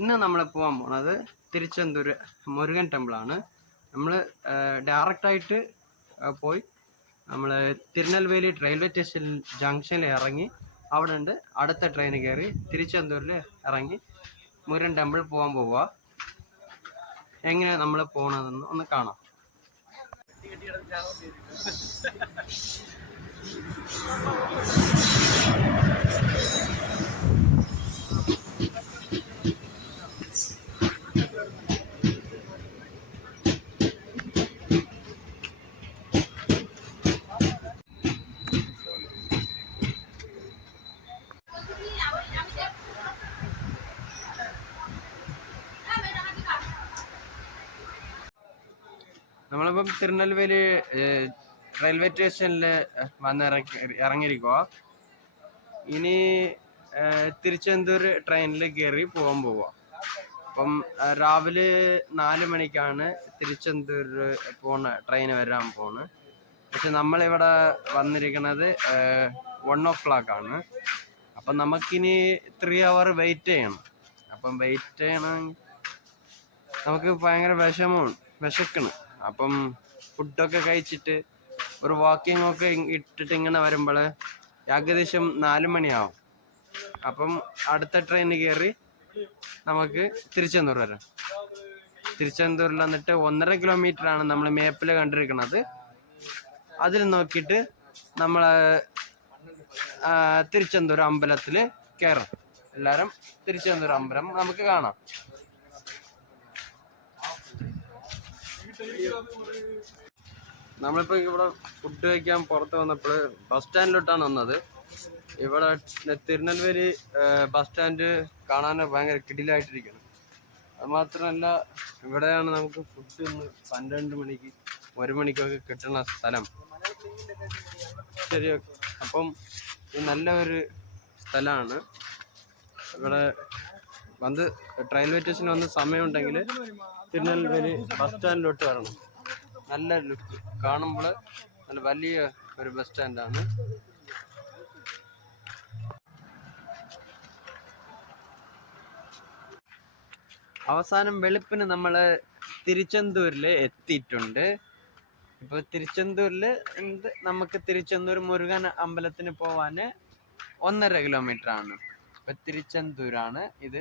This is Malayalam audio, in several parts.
ഇന്ന് നമ്മൾ പോകാൻ പോണത് തിരുച്ചെന്തൂർ മുരുകൻ ടെമ്പിളാണ്. നമ്മൾ ഡയറക്റ്റായിട്ട് പോയി നമ്മൾ തിരുനെൽവേലി റെയിൽവേ സ്റ്റേഷൻ ജംഗ്ഷനിൽ ഇറങ്ങി അവിടെ ഉണ്ട് അടുത്ത ട്രെയിൻ കയറി തിരുച്ചെന്തൂരിൽ ഇറങ്ങി മുരുകൻ ടെമ്പിൾ പോകാൻ പോവുക. എങ്ങനെയാണ് നമ്മൾ പോകണതെന്ന് ഒന്ന് കാണാം. നമ്മളിപ്പം തിരുനെൽവേലി റെയിൽവേ സ്റ്റേഷനിൽ ഇറങ്ങിയിരിക്കുക. ഇനി തിരുച്ചെന്തൂർ ട്രെയിനിൽ കയറി പോകാൻ പോവുക. അപ്പം രാവിലെ 4 മണിക്കാണ് തിരുച്ചെന്തൂർ ട്രെയിൻ വരാൻ പോകുന്നത്. പക്ഷെ നമ്മളിവിടെ വന്നിരിക്കുന്നത് 1 o'clock ആണ്. അപ്പം നമുക്കിനി 3 hour വെയിറ്റ് ചെയ്യണം. അപ്പം വെയിറ്റ് ചെയ്യണമെങ്കിൽ നമുക്ക് ഭയങ്കര വിശക്കണം. അപ്പം ഫുഡൊക്കെ കഴിച്ചിട്ട് ഒരു വാക്കിംഗ് ഒക്കെ ഇട്ടിട്ട് ഇങ്ങനെ വരുമ്പോൾ ഏകദേശം 4 മണിയാവും. അപ്പം അടുത്ത ട്രെയിൻ കയറി നമുക്ക് തിരുച്ചെന്തൂർ വരാം. തിരുച്ചെന്തൂരിൽ വന്നിട്ട് 1.5 കിലോമീറ്ററാണ് നമ്മൾ മാപ്പിൽ കണ്ടിരിക്കുന്നത്. അതിൽ നോക്കിയിട്ട് നമ്മൾ തിരുച്ചെന്തൂർ അമ്പലത്തിൽ കയറാം. എല്ലാവരും തിരുച്ചെന്തൂർ അമ്പലം നമുക്ക് കാണാം. നമ്മളിപ്പോൾ ഇവിടെ ഫുഡ് കഴിക്കാൻ പുറത്ത് വന്നപ്പോൾ ബസ് സ്റ്റാൻഡിലോട്ടാണ് വന്നത്. ഇവിടെ തിരുനെൽവേലി ബസ് സ്റ്റാൻഡ് കാണാൻ ഭയങ്കര കിടിലായിട്ടിരിക്കണം. അതുമാത്രമല്ല ഇവിടെയാണ് നമുക്ക് ഫുഡ് 12 മണിക്ക് 1 മണിക്കൊക്കെ കിട്ടുന്ന സ്ഥലം. ശരി, അപ്പം ഇത് നല്ല ഒരു സ്ഥലമാണ്. ഇവിടെ വന്ന് റെയിൽവേ സ്റ്റേഷനിൽ വന്ന് സമയമുണ്ടെങ്കിൽ തിരുനെൽവേലി ബസ് സ്റ്റാൻഡിലോട്ട് വരണം. നല്ല ലുക്ക് കാണുമ്പോൾ നല്ല വലിയ ഒരു ബസ് സ്റ്റാൻഡാണ്. അവസാനം വെളുപ്പിന് നമ്മൾ തിരുച്ചെന്തൂരിൽ എത്തിയിട്ടുണ്ട്. ഇപ്പോൾ തിരുച്ചെന്തൂരിൽ നമുക്ക് തിരുച്ചെന്തൂർ മുരുകൻ അമ്പലത്തിന് പോവാൻ 1.5 കിലോമീറ്ററാണ്. ഇപ്പം തിരുച്ചെന്തൂരാണ് ഇത്.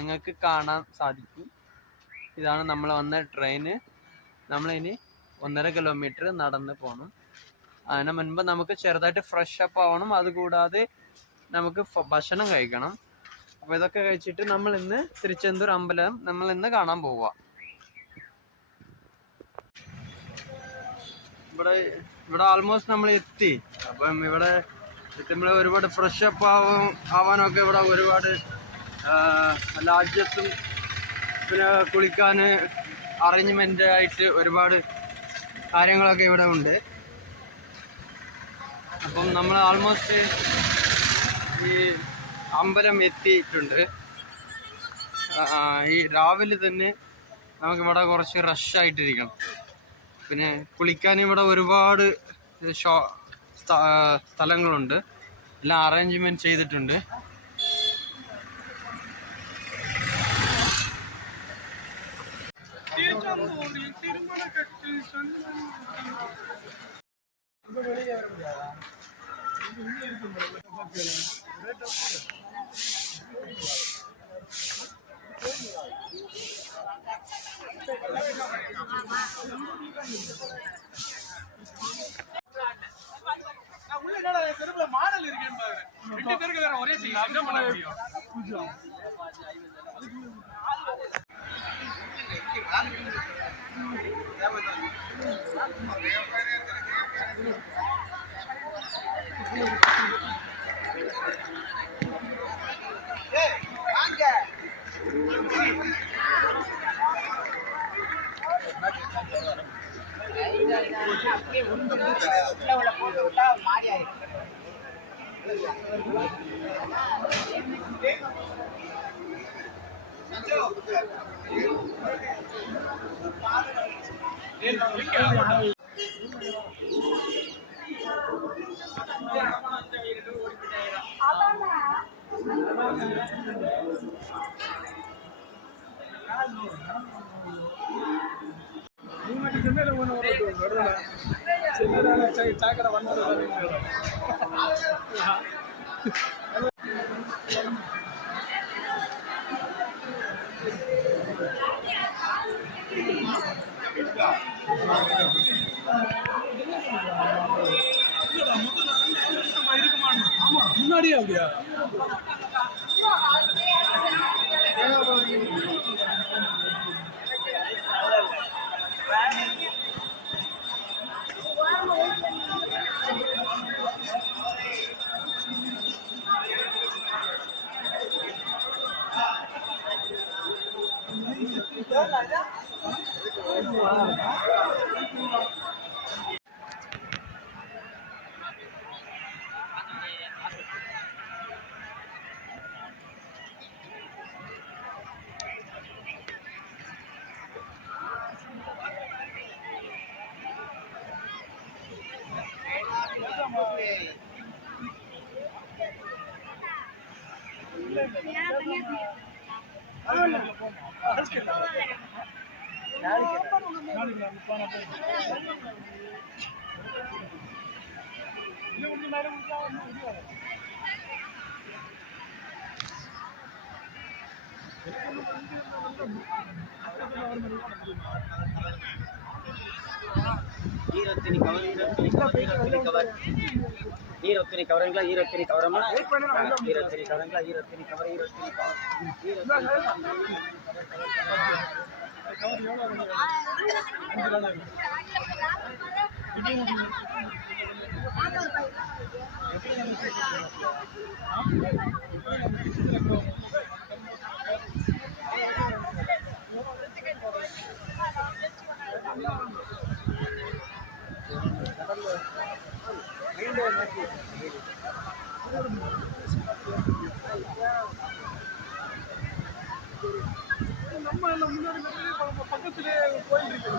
നിങ്ങൾക്ക് കാണാൻ സാധിക്കും. ഇതാണ് നമ്മൾ വന്ന ട്രെയിന്. നമ്മളിനി 1.5 കിലോമീറ്റർ നടന്ന് പോകണം. അതിന് മുൻപ് നമുക്ക് ചെറുതായിട്ട് ഫ്രഷ് അപ്പ് ആവണം. അതുകൂടാതെ നമുക്ക് ഭക്ഷണം കഴിക്കണം. അപ്പോൾ ഇതൊക്കെ കഴിച്ചിട്ട് നമ്മൾ ഇന്ന് തിരുച്ചെന്തൂർ അമ്പലം നമ്മൾ ഇന്ന് കാണാൻ പോവുക. ഇവിടെ ആൾമോസ്റ്റ് നമ്മൾ എത്തി. അപ്പം ഇവിടെ എത്തുമ്പോൾ ഒരുപാട് ഫ്രഷ് അപ്പ് ആവാനൊക്കെ ഇവിടെ ഒരുപാട് ലാഡ്ജസും പിന്നെ കുളിക്കാൻ അറേഞ്ച്മെൻ്റ് ആയിട്ട് ഒരുപാട് കാര്യങ്ങളൊക്കെ ഇവിടെ ഉണ്ട്. അപ്പം നമ്മൾ ആൾമോസ്റ്റ് ഈ അമ്പലം എത്തിയിട്ടുണ്ട്. ഈ രാവിലെ തന്നെ നമുക്കിവിടെ കുറച്ച് റഷായിട്ടിരിക്കണം. പിന്നെ കുളിക്കാൻ ഇവിടെ ഒരുപാട് സ്ഥലങ്ങളുണ്ട്. എല്ലാം അറേഞ്ച്മെൻറ്റ് ചെയ്തിട്ടുണ്ട്. மாடல் இருக்கேன் பாரு. 2 பேருக்கு வேற ஒரே சைஸ் என்ன பண்ண முடியும்? முன்னாடியே அப்படியா Irotini cover, irotini பக்கத்திலே கோயில் இருக்கு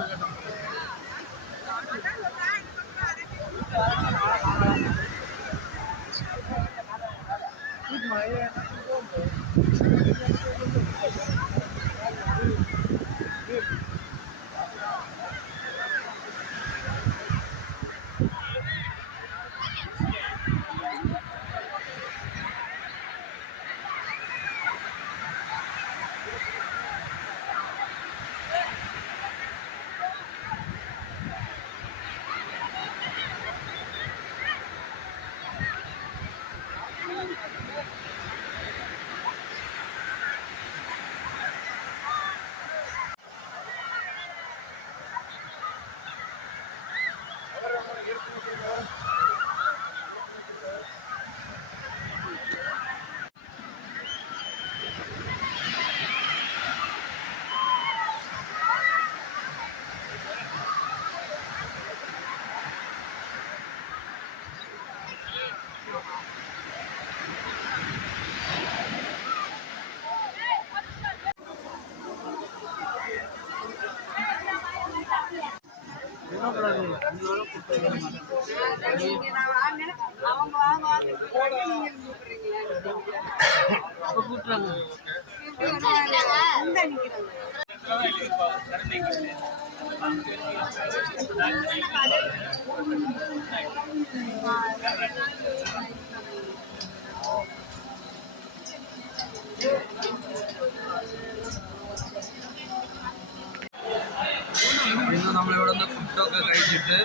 ഇന്ന് നമ്മളിവിടെ നിന്ന് ഫുഡൊക്കെ കഴിച്ചിട്ട്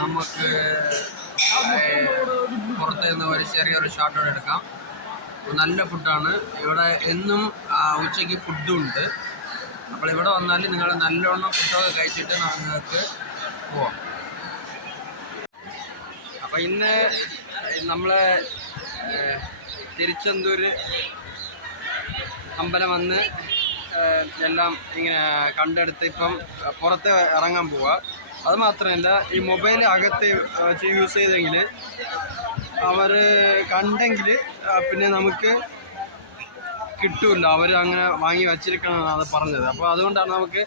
നമുക്ക് പുറത്ത് നിന്ന് ഒരു ചെറിയൊരു ഷോട്ടോടെ എടുക്കാം. നല്ല ഫുഡാണ് ഇവിടെ. എന്നും ഉച്ചയ്ക്ക് ഫുഡും ഉണ്ട്. അപ്പോൾ ഇവിടെ വന്നാൽ നിങ്ങൾ നല്ലോണം ഫുഡൊക്കെ കഴിച്ചിട്ട് നിങ്ങൾക്ക് പോവാം. അപ്പോൾ ഇന്ന് നമ്മളെ തിരുച്ചെന്തൂർ അമ്പലം വന്ന് എല്ലാം ഇങ്ങനെ കണ്ടെടുത്ത് ഇപ്പം പുറത്ത് ഇറങ്ങാൻ പോവുക. അതുമാത്രമല്ല, ഈ മൊബൈൽ അകത്ത് വെച്ച് യൂസ് ചെയ്തെങ്കിൽ അവർ കണ്ടെങ്കിൽ പിന്നെ നമുക്ക് കിട്ടില്ല. അവർ അങ്ങനെ വാങ്ങി വച്ചിരിക്കണമെന്നാണ് അത് പറഞ്ഞത്. അപ്പോൾ അതുകൊണ്ടാണ് നമുക്ക്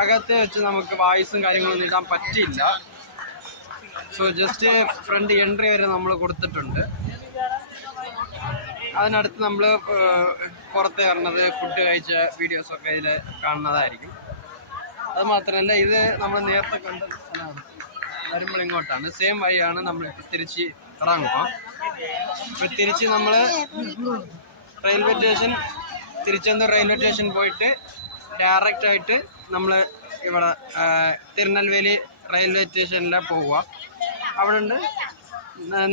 അകത്ത് വെച്ച് നമുക്ക് വോയിസും കാര്യങ്ങളൊന്നും ഇടാൻ പറ്റില്ല. സോ ജസ്റ്റ് ഫ്രണ്ട് എൻട്രി വരെ നമ്മൾ കൊടുത്തിട്ടുണ്ട്. അതിനടുത്ത് നമ്മൾ പുറത്ത് ഇറങ്ങുന്നത് ഫുഡ് കഴിച്ച വീഡിയോസൊക്കെ ഇതിൽ കാണുന്നതായിരിക്കും. അത് മാത്രമല്ല ഇത് നമ്മൾ നേരത്തെ കണ്ട സ്ഥലമാണ്, വരുമ്പോൾ ഇങ്ങോട്ടാണ്. സെയിം വഴിയാണ് നമ്മൾ തിരിച്ച് ഇറങ്ങുക. ഇപ്പം തിരിച്ച് നമ്മൾ railway station, Tiruchendur railway station പോയിട്ട് ഡയറക്റ്റായിട്ട് നമ്മൾ ഇവിടെ തിരുനെൽവേലി റെയിൽവേ സ്റ്റേഷനിലാണ് പോവുക. അവിടെ ഉണ്ട്,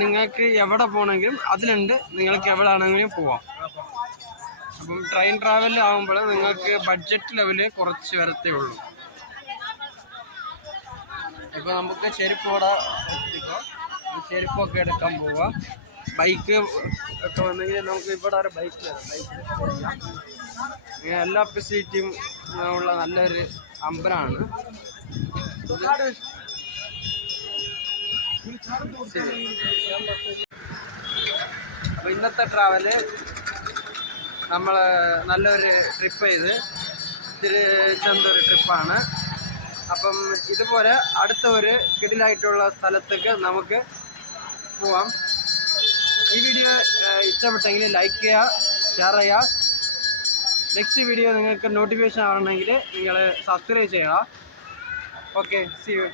നിങ്ങൾക്ക് എവിടെ പോകണമെങ്കിലും അതിലുണ്ട്, നിങ്ങൾക്ക് എവിടെ ആണെങ്കിലും പോവാം. അപ്പം ട്രെയിൻ ട്രാവൽ ആകുമ്പോൾ നിങ്ങൾക്ക് ബഡ്ജറ്റ് ലെവല് കുറച്ച് വരത്തേ ഉള്ളൂ. ഇപ്പോൾ നമുക്ക് ചെരുപ്പോടെ എത്തിക്കോ, ചെരുപ്പൊക്കെ എടുക്കാൻ പോവാം. ബൈക്ക് ഒക്കെ വന്നെങ്കിൽ നമുക്ക് ഇവിടെ ഒരു ബൈക്കിലാണ്, ബൈക്കിൽ എല്ലാ ഫെസിലിറ്റിയും ഉള്ള നല്ലൊരു അമ്പലമാണ്. അപ്പോൾ ഇന്നത്തെ ട്രാവല് നമ്മൾ നല്ലൊരു ട്രിപ്പ് ചെയ്ത് തിരുച്ചെന്തൂർ ട്രിപ്പാണ്. അപ്പം ഇതുപോലെ അടുത്ത ഒരു കിടിലായിട്ടുള്ള സ്ഥലത്തേക്ക് നമുക്ക് പോവാം. ഈ വീഡിയോ ഇഷ്ടപ്പെട്ടെങ്കിൽ ലൈക്ക് ചെയ്യുക, ഷെയർ ചെയ്യുക. നെക്സ്റ്റ് വീഡിയോ നിങ്ങൾക്ക് നോട്ടിഫിക്കേഷൻ ആവണമെങ്കിൽ നിങ്ങൾ സബ്സ്ക്രൈബ് ചെയ്യുക. Okay, see U.